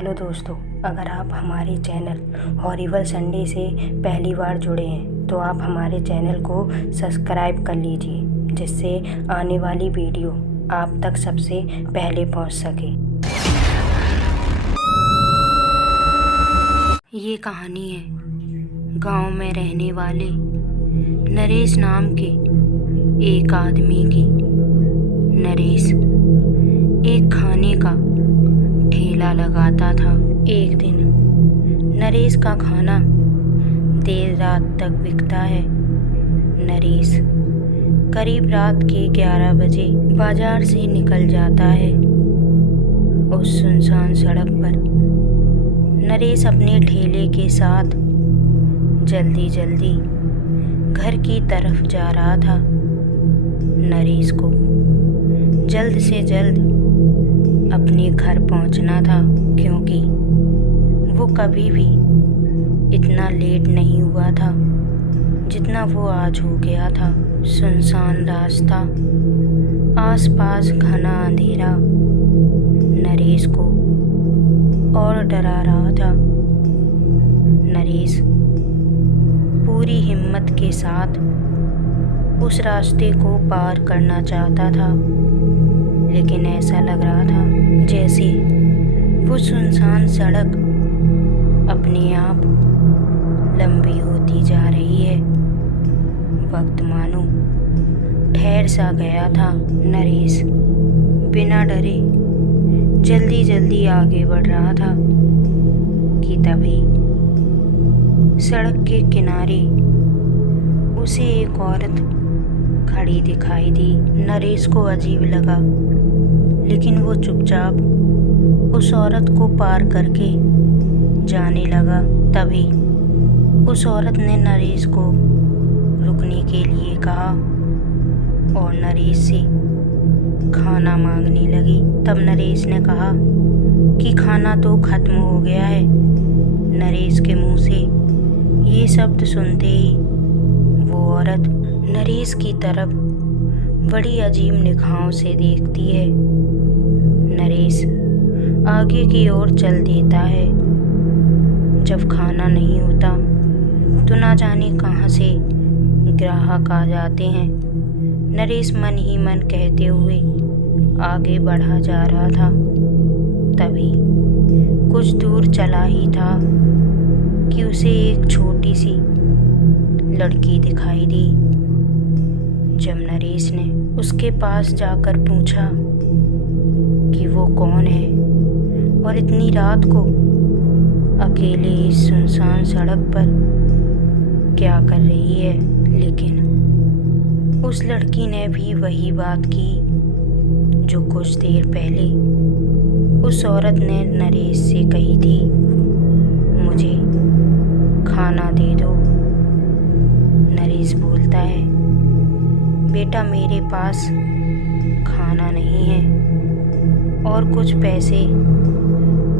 Hello दोस्तों, अगर आप हमारे चैनल हॉरिबल संडे से पहली बार जुड़े हैं तो आप हमारे चैनल को सब्सक्राइब कर लीजिए, जिससे आने वाली वीडियो आप तक सबसे पहले पहुंच सके। ये कहानी है गांव में रहने वाले नरेश नाम के एक आदमी की। नरेश एक खाने का ठेला लगाता था। एक दिन नरेश का खाना देर रात तक बिकता है। नरेश करीब रात के 11 बजे बाजार से निकल जाता है। उस सुनसान सड़क पर नरेश अपने ठेले के साथ जल्दी जल्दी घर की तरफ जा रहा था। नरेश को जल्द से जल्द अपने घर पहुंचना था, क्योंकि वो कभी भी इतना लेट नहीं हुआ था जितना वो आज हो गया था। सुनसान रास्ता, आसपास घना अंधेरा नरेश को और डरा रहा था। नरेश पूरी हिम्मत के साथ उस रास्ते को पार करना चाहता था, लेकिन ऐसा लग रहा था जैसे वो सुनसान सड़क अपने आप लंबी होती जा रही है। वक्त मानो ठहर सा गया था। नरेश बिना डरे जल्दी जल्दी आगे बढ़ रहा था कि तभी सड़क के किनारे उसे एक औरत खड़ी दिखाई दी। नरेश को अजीब लगा, लेकिन वो चुपचाप उस औरत को पार करके जाने लगा। तभी उस औरत ने नरेश को रुकने के लिए कहा और नरेश से खाना मांगने लगी। तब नरेश ने कहा कि खाना तो खत्म हो गया है। नरेश के मुंह से ये शब्द सुनते ही वो औरत नरेश की तरफ बड़ी अजीब निगाहों से देखती है। नरेश आगे की ओर चल देता है। जब खाना नहीं होता तो ना जाने कहां से ग्राहक आ जाते हैं। नरेश मन ही मन कहते हुए आगे बढ़ा जा रहा था। तभी कुछ दूर चला ही था कि उसे एक छोटी सी लड़की दिखाई दी। जब नरेश ने उसके पास जाकर पूछा कि वो कौन है और इतनी रात को अकेले इस सुनसान सड़क पर क्या कर रही है, लेकिन उस लड़की ने भी वही बात की जो कुछ देर पहले उस औरत ने नरेश से कही थी, मुझे खाना दे दो। नरेश बोलता है, बेटा मेरे पास खाना नहीं है, और कुछ पैसे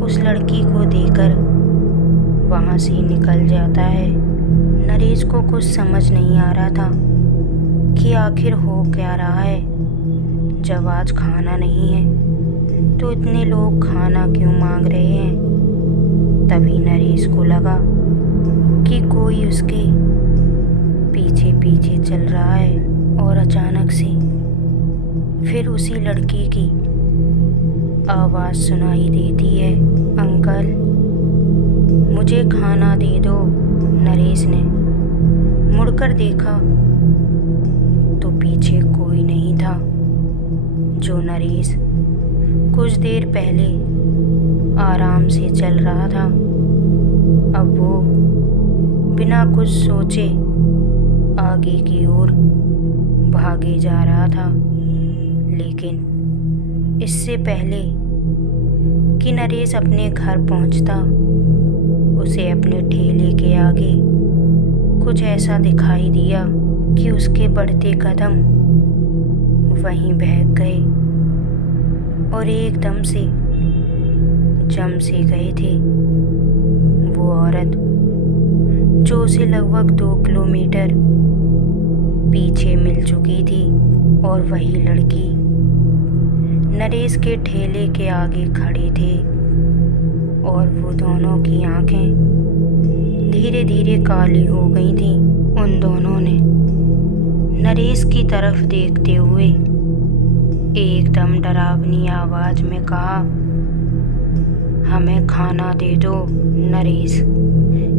उस लड़की को देकर वहाँ से निकल जाता है। नरेश को कुछ समझ नहीं आ रहा था कि आखिर हो क्या रहा है। जब आज खाना नहीं है तो इतने लोग खाना क्यों मांग रहे हैं। तभी नरेश को लगा कि कोई उसके पीछे पीछे चल रहा है, और अचानक से फिर उसी लड़की की आवाज़ सुनाई देती है, अंकल मुझे खाना दे दो। नरेश ने मुड़कर देखा तो पीछे कोई नहीं था। जो नरेश कुछ देर पहले आराम से चल रहा था, अब वो बिना कुछ सोचे आगे की ओर भागे जा रहा था। लेकिन इससे पहले कि नरेश अपने घर पहुंचता, उसे अपने ठेले के आगे कुछ ऐसा दिखाई दिया कि उसके बढ़ते कदम वहीं बहक गए और एकदम से जम से गए थे। वो औरत जो उसे लगभग 2 किलोमीटर पीछे मिल चुकी थी, और वही लड़की नरेश के ठेले के आगे खड़े थे। और वो दोनों की आंखें धीरे धीरे काली हो गई थीं। उन दोनों ने नरेश की तरफ देखते हुए एकदम डरावनी आवाज में कहा, हमें खाना दे दो। नरेश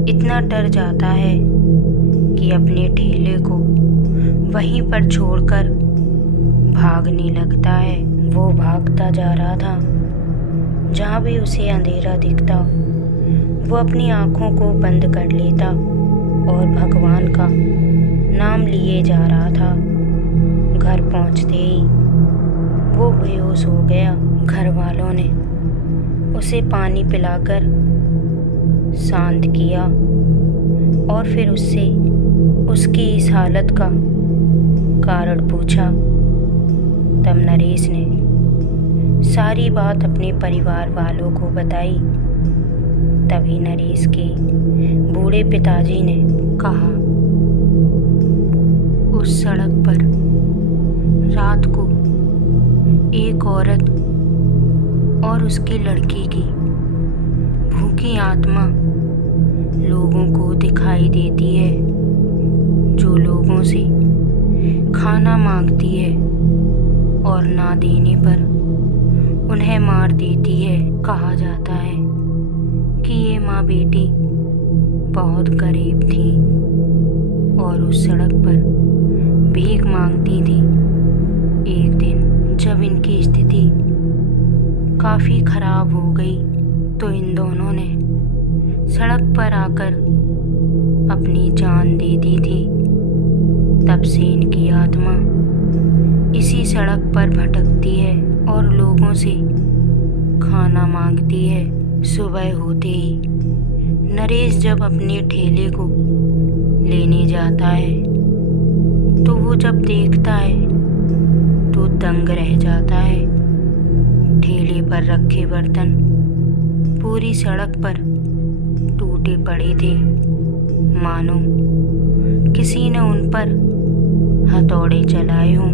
इतना डर जाता है कि अपने ठेले को वहीं पर छोड़कर भागने लगता है। वो भागता जा रहा था। जहाँ भी उसे अंधेरा दिखता वो अपनी आंखों को बंद कर लेता और भगवान का नाम लिए जा रहा था। घर पहुँचते ही वो बेहोश हो गया। घर वालों ने उसे पानी पिलाकर शांत किया और फिर उससे उसकी इस हालत का कारण पूछा। तब नरेश ने सारी बात अपने परिवार वालों को बताई। तभी नरेश के बूढ़े पिताजी ने कहा, उस सड़क पर रात को एक औरत और उसकी लड़की की भूखी आत्मा लोगों को दिखाई देती है, जो लोगों से खाना मांगती है और ना देने पर उन्हें मार देती है। कहा जाता है कि ये माँ बेटी बहुत गरीब थी और उस सड़क पर भीख मांगती थी। एक दिन जब इनकी स्थिति काफ़ी खराब हो गई तो इन दोनों ने सड़क पर आकर अपनी जान दे दी थी। तब से इनकी आत्मा इसी सड़क पर भटकती है और लोगों से खाना मांगती है। सुबह होते ही नरेश जब अपने ठेले को लेने जाता है तो वो जब देखता है तो दंग रह जाता है। ठेले पर रखे बर्तन पूरी सड़क पर टूटे पड़े थे, मानो किसी ने उन पर हथौड़े चलाए हों।